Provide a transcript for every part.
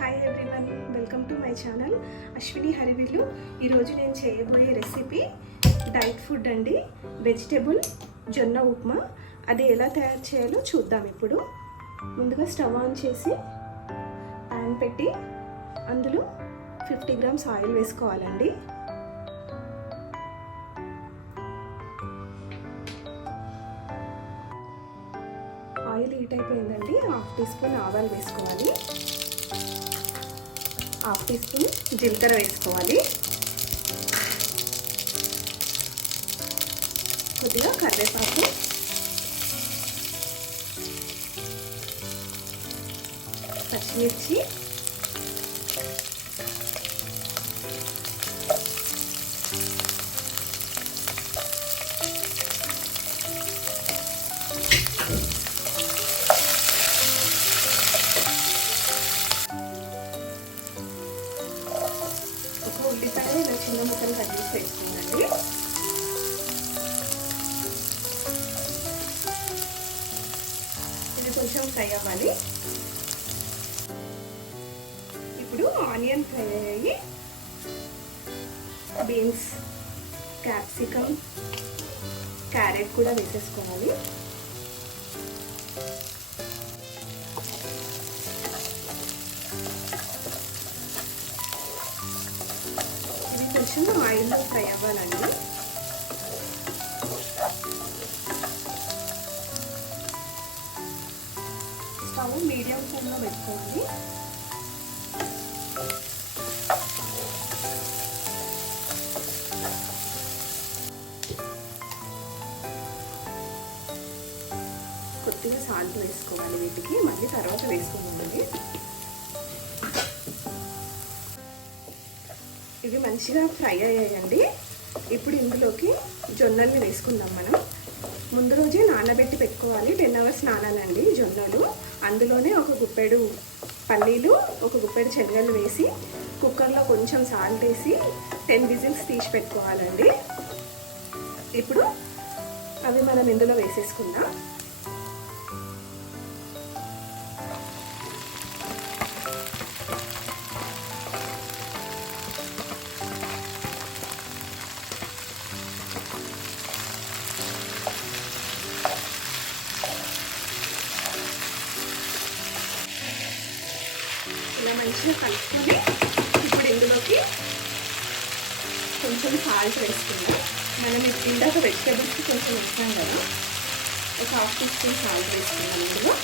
Hi everyone, welcome to my channel Ashwini హరివిల్లు. ఈరోజు నేను చేయబోయే రెసిపీ డైట్ ఫుడ్ అండి, వెజిటేబుల్ జొన్న ఉప్మా. అది ఎలా తయారు చేయాలో చూద్దాం. ఇప్పుడు ముందుగా స్టవ్ ఆన్ చేసి ప్యాన్ పెట్టి అందులో 50 గ్రామ్స్ ఆయిల్ వేసుకోవాలండి. ఆయిల్ హీట్ అయిపోయిందండి. 1/2 టీ స్పూన్ ఆవాలు వేసుకోవాలి, 1/2 టీ స్పూన్ జీలకర్ర వేసుకోవాలి, కొద్దిగా కరివేపాకు, పచ్చిమిర్చి, ఉల్లిపాయ ఇలా చిన్న ముక్కలు కట్ చేసి వేసుకోండి. ఇది కొంచెం ఫ్రై అవ్వాలి. ఇప్పుడు ఆనియన్ ఫ్రై అయ్యి బీన్స్, క్యాప్సికమ్, క్యారెట్ కూడా వేసేసుకోవాలి. కొంచెం ఆయిల్లో ఫ్రై అవ్వాలండి. స్టవ్ మీడియం ఫ్లేమ్లో పెట్టుకోవాలి. కొద్దిగా సాల్ట్ వేసుకోవాలి వీటికి, మళ్ళీ తర్వాత వేసుకోవాలి. ఇవి మంచిగా ఫ్రై అయ్యాయండి. ఇప్పుడు ఇందులోకి జొన్నల్ని వేసుకుందాం. మనం ముందు రోజే నానబెట్టి పెట్టుకోవాలి. 10 అవర్స్ నానాలండి జొన్నలు. అందులోనే ఒక గుప్పెడు పల్లీలు, ఒక గుప్పెడు శనగలు వేసి కుక్కర్లో కొంచెం సాల్ట్ వేసి 10 విజిల్స్ తీసి పెట్టుకోవాలండి. ఇప్పుడు అవి మనం ఇందులో వేసేసుకుందాం. ఇలా మంచిగా కలుపుకొని ఇప్పుడు ఇందులోకి కొంచెం సాల్ట్ వేసుకుందాం. మనం ఇందాక వెజిటేబుల్స్కి కొంచెం వేసాం కదా, ఒక 1/2 టీ స్పూన్ సాల్ట్ వేసుకుందాం ఇందులో.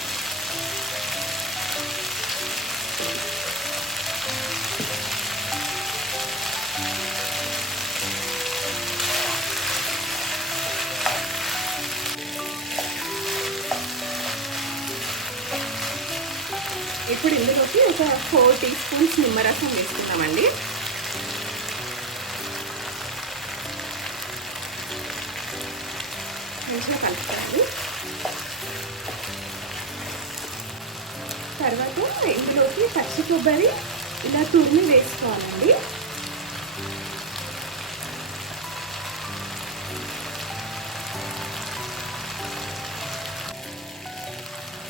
ఇప్పుడు ఇందులోకి ఒక 4 టీ స్పూన్స్ నిమ్మరసం వేసుకుందామండి. మంచిగా కలుపుకోవాలి. తర్వాత ఇందులోకి పచ్చి కొబ్బరి ఇలా తురిమి వేసుకోవాలండి.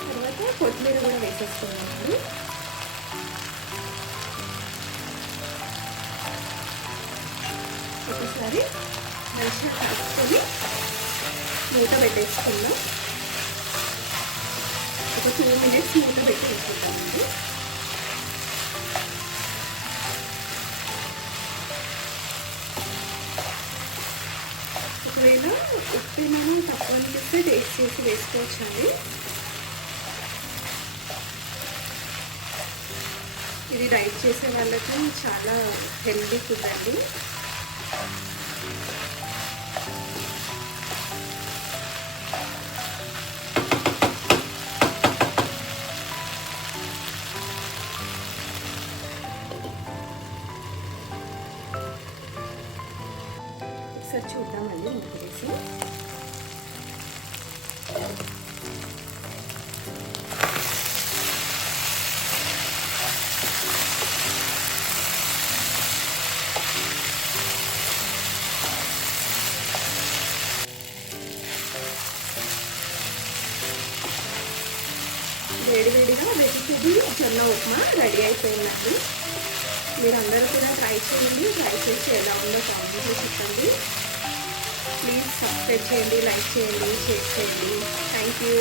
తర్వాత కొత్తిమీర కూడా వేసేసుకోవాలి. ఒకసారి మంచిగా కలుపుకొని మూత పెట్టేసుకుందాం. ఒక 2 మినిట్స్ మూత పెట్టి వేసుకుంటామండి. ఒకవేళ ఉప్పు ఏమైనా తక్కువ అనిపిస్తే టేస్ట్ చేసి వేసుకోవచ్చండి. ఇది డైట్ చేసే వాళ్ళకి చాలా హెల్దీ ఫుడ్ అండి. ఒకసారి చూద్దామండి మూత వేసి. వేడివేడిగా వెజిటేబుల్ జొన్న ఉప్మా రెడీ అయిపోయిందండి. మీరందరూ కూడా ట్రై చేయండి. ట్రై చేసి ఎలా ఉందో కామెంట్లో చెప్పండి. ప్లీజ్ సబ్స్క్రైబ్ చేయండి, లైక్ చేయండి, షేర్ చేయండి. Thank you.